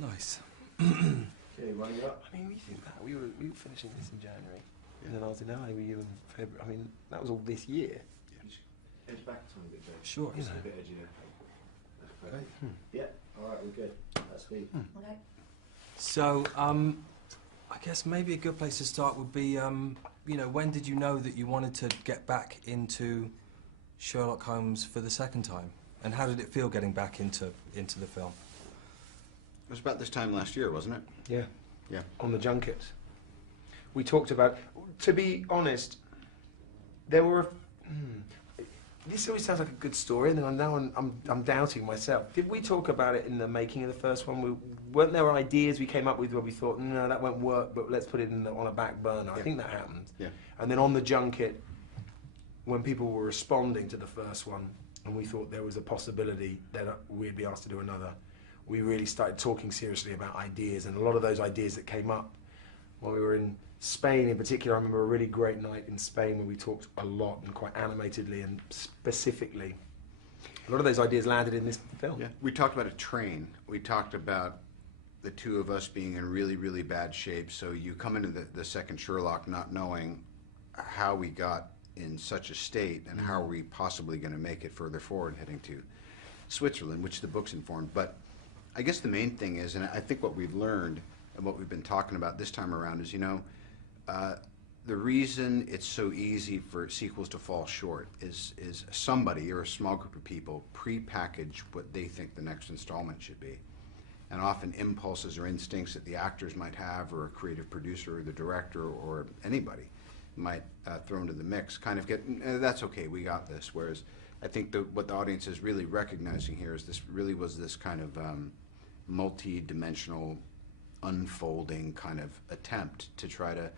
Nice. Okay, why not? I mean, we think that we were finishing this in January, and then I was in LA with you in February. I mean, that was all this year. Edge back a tiny bit, Dave. Sure, Just you know. a bit edgier. That's perfect. Okay. Yeah, alright, we're good. That's me. Okay. So, I guess maybe a good place to start would be, you know, when did you know that you wanted to get back into Sherlock Holmes for the second time? And how did it feel getting back into the film? It was about this time last year, wasn't it? Yeah. Yeah. On the junket. We talked about, to be honest, there were, this always sounds like a good story, and then now I'm doubting myself. Did we talk about it in the making of the first one? Weren't there ideas we came up with where we thought, no, that won't work, but let's put it on a back burner? Yeah. I think that happened. Yeah. And then on the junket, when people were responding to the first one, and we thought there was a possibility that we'd be asked to do another, we really started talking seriously about ideas, and a lot of those ideas that came up when we were in Spain in particular. I remember a really great night in Spain where we talked a lot and quite animatedly and specifically. A lot of those ideas landed in this film. Yeah. We talked about a train. We talked about the two of us being in really, really bad shape. So you come into the second Sherlock not knowing how we got in such a state and how are we possibly going to make it further forward heading to Switzerland, which the book's informed. But I guess the main thing is, and I think what we've learned and what we've been talking about this time around is, you know, the reason it's so easy for sequels to fall short is somebody or a small group of people pre-package what they think the next installment should be. And often impulses or instincts that the actors might have, or a creative producer or the director or anybody might throw into the mix kind of get, that's okay, we got this. Whereas I think what the audience is really recognizing here is this really was this kind of multi-dimensional unfolding kind of attempt to try to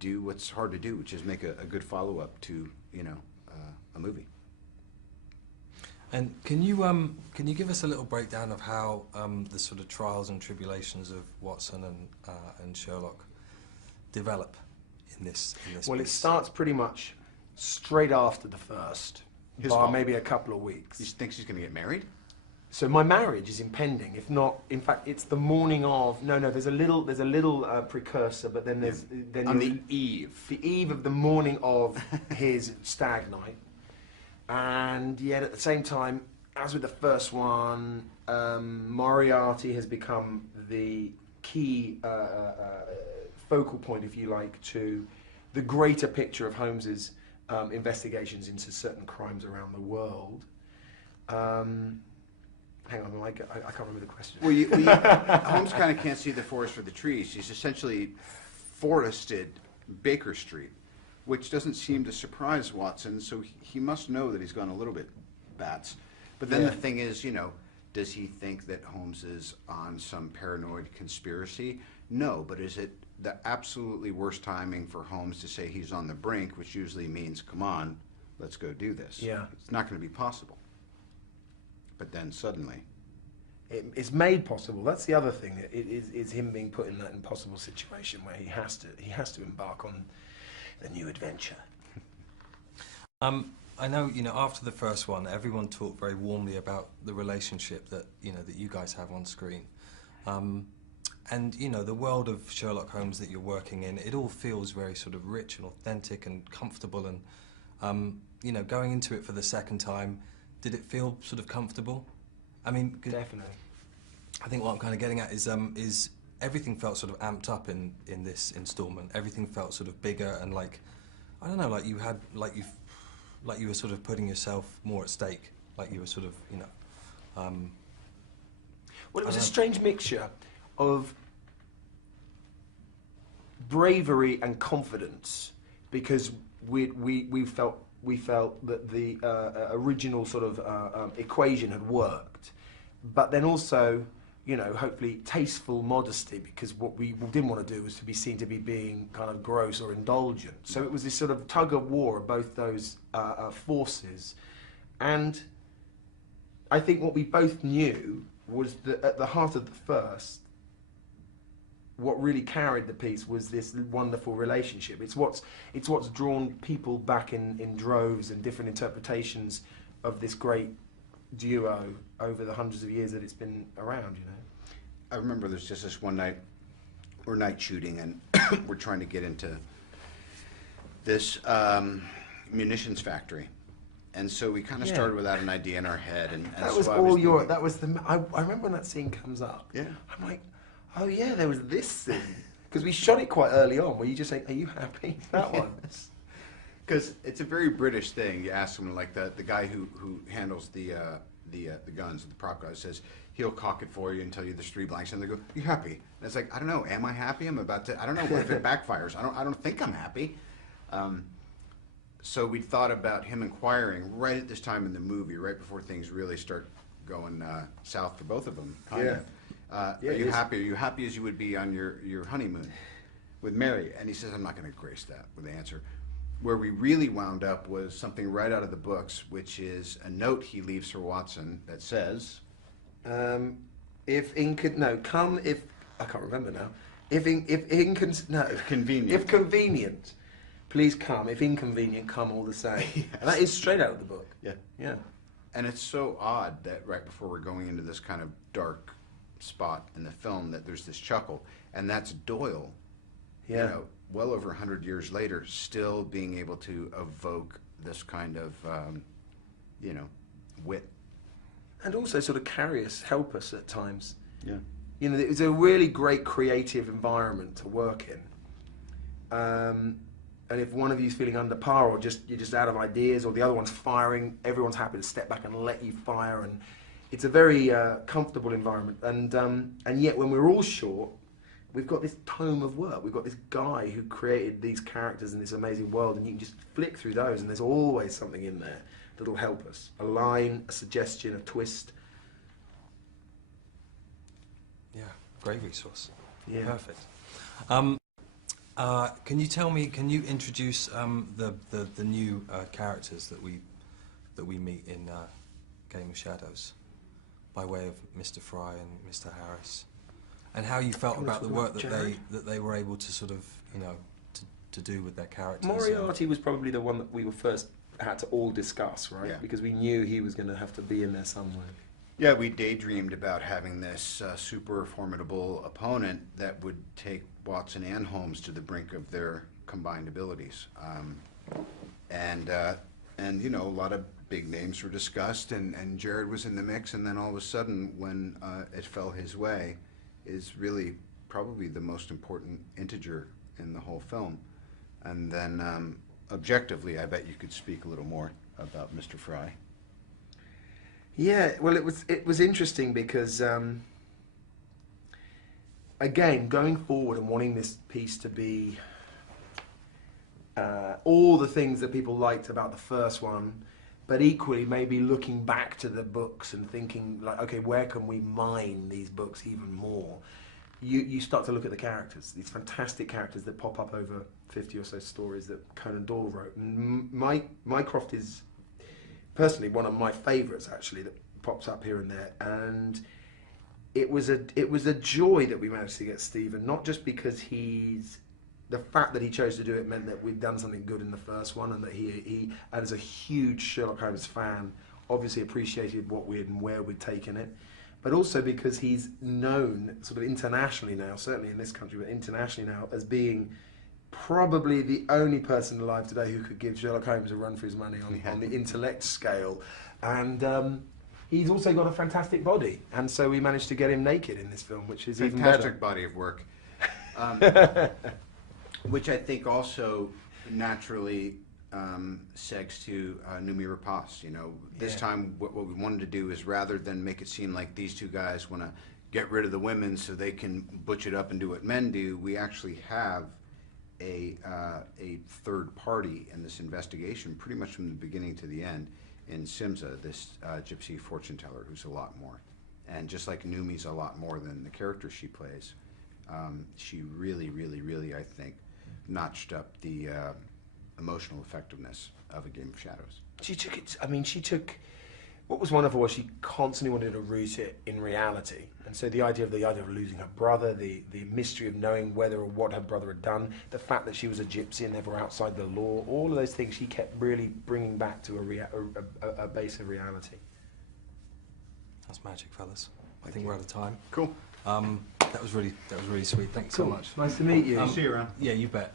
do what's hard to do, which is make a good follow-up to, you know, a movie. And can you give us a little breakdown of how the sort of trials and tribulations of Watson and Sherlock develop in this Well, it piece? starts pretty much straight after the first, His by fault. maybe a couple of weeks. He thinks he's going to get married? So my marriage is impending. If not, in fact, it's the morning of. No, there's a little precursor, but then there's then On you're- the eve. the eve of the morning of his stag night, and yet at the same time, as with the first one, Moriarty has become the key focal point, if you like, to the greater picture of Holmes's investigations into certain crimes around the world. Hang on, I can't remember the question. Well, Holmes kind of can't see the forest for the trees. He's essentially forested Baker Street, which doesn't seem to surprise Watson, so he must know that he's gone a little bit bats. But then Yeah. the thing is, you know, does he think that Holmes is on some paranoid conspiracy? No, but is it the absolutely worst timing for Holmes to say he's on the brink, which usually means, come on, let's go do this? Yeah. It's not going to be possible. But then suddenly, It's made possible. That's the other thing. It is him being put in that impossible situation where he has to embark on the new adventure. I know, you know, after the first one, everyone talked very warmly about the relationship that, you know, that you guys have on screen. And, you know, the world of Sherlock Holmes that you're working in, it all feels very sort of rich and authentic and comfortable. And, you know, going into it for the second time, did it feel sort of comfortable? I mean, Definitely. I think what I'm kind of getting at is everything felt sort of amped up in this installment. Everything felt sort of bigger and like, I don't know, like you were sort of putting yourself more at stake, like you were sort of, you know. Well, it was a strange mixture of bravery and confidence, because we felt that the original sort of equation had worked, but then also, you know, hopefully tasteful modesty, because what we didn't want to do was to be seen to be being kind of gross or indulgent. So it was this sort of tug of war of both those forces, and I think what we both knew was that at the heart of the first, what really carried the piece was this wonderful relationship. It's what's drawn people back in droves and different interpretations of this great duo over the hundreds of years that it's been around, you know. I remember there's just this one night, we're night shooting, and we're trying to get into this munitions factory. And so we kind of Yeah. started without an idea in our head. And That so was I all thinking- your. That was the. I remember when that scene comes up. Yeah. I'm like, oh yeah, there was this scene because we shot it quite early on. Where you just say, "Are you happy?" That one. Because it's a very British thing. You ask someone like the guy who handles the guns, the prop guy says he'll cock it for you and tell you there's 3 blanks, and they go, "You happy?" And it's like, I don't know. Am I happy? I'm about to. I don't know. What if it backfires? I don't think I'm happy. So we thought about him inquiring right at this time in the movie, right before things really start going south for both of them. Kind Yeah. of. Yeah, Are it you is. happy? Are you happy as you would be on your honeymoon with Mary? And he says, I'm not going to grace that with the answer. Where we really wound up was something right out of the books, which is a note he leaves for Watson that says, If come if I can't remember now. If convenient. If convenient, please come. If inconvenient, come all the same. Yes. And that is straight out of the book. Yeah. Yeah. And it's so odd that right before we're going into this kind of dark spot in the film that there's this chuckle, and that's Doyle, Yeah. you know, well over 100 years later, still being able to evoke this kind of, you know, wit. And also sort of carry us, help us at times. Yeah. You know, it's a really great creative environment to work in. And if one of you's feeling under par, or you're just out of ideas, or the other one's firing, everyone's happy to step back and let you fire. And it's a very comfortable environment. And yet, when we're all short, we've got this tome of work. We've got this guy who created these characters in this amazing world, and you can just flick through those, and there's always something in there that'll help us. A line, a suggestion, a twist. Yeah, great resource. Yeah. Perfect. Can you introduce the new characters that we meet in Game of Shadows by way of Mr. Fry and Mr. Harris, and how you felt Do you wanna about the talk work about that Jared? they were able to sort of, you know, to do with their characters? Moriarty was probably the one that we were first had to all discuss, right? Yeah. Because we knew he was going to have to be in there somewhere. Yeah, we daydreamed about having this super formidable opponent that would take Watson and Holmes to the brink of their combined abilities. And you know, a lot of big names were discussed, and Jared was in the mix, and then all of a sudden, when it fell his way, is really probably the most important integer in the whole film. And then, objectively, I bet you could speak a little more about Mr. Fry. Yeah, well, it was interesting because again, going forward and wanting this piece to be all the things that people liked about the first one, but equally maybe looking back to the books and thinking like, okay, where can we mine these books even more? You start to look at the characters, these fantastic characters that pop up over 50 or so stories that Conan Doyle wrote. And Mycroft is personally one of my favourites, actually, that pops up here and there. And it was a joy that we managed to get Stephen, not just because the fact that he chose to do it meant that we'd done something good in the first one, and that he as a huge Sherlock Holmes fan, obviously appreciated what we had and where we'd taken it, but also because he's known sort of internationally now, certainly in this country, but internationally now, as being probably the only person alive today who could give Sherlock Holmes a run for his money on the intellect scale. And he's also got a fantastic body, and so we managed to get him naked in this film, which is even Fantastic better. body of work. Which I think also naturally segs to Noomi Rapace. You know, this Yeah. time what we wanted to do is, rather than make it seem like these two guys want to get rid of the women so they can butch it up and do what men do, we actually have a third party in this investigation, pretty much from the beginning to the end, in Simsa, this gypsy fortune teller, who's a lot more. And just like Noomi's a lot more than the character she plays, she really, really, really, I think, notched up the emotional effectiveness of A Game of Shadows. She took it. I mean, she took. What was wonderful was she constantly wanted to root it in reality, and so the idea of losing her brother, the mystery of knowing whether or what her brother had done, the fact that she was a gypsy and never outside the law, all of those things she kept really bringing back to a base of reality. That's magic, fellas. I think we're out of time. Cool. That was really sweet. Thanks so much. Nice to meet you. See you around. Yeah, you bet.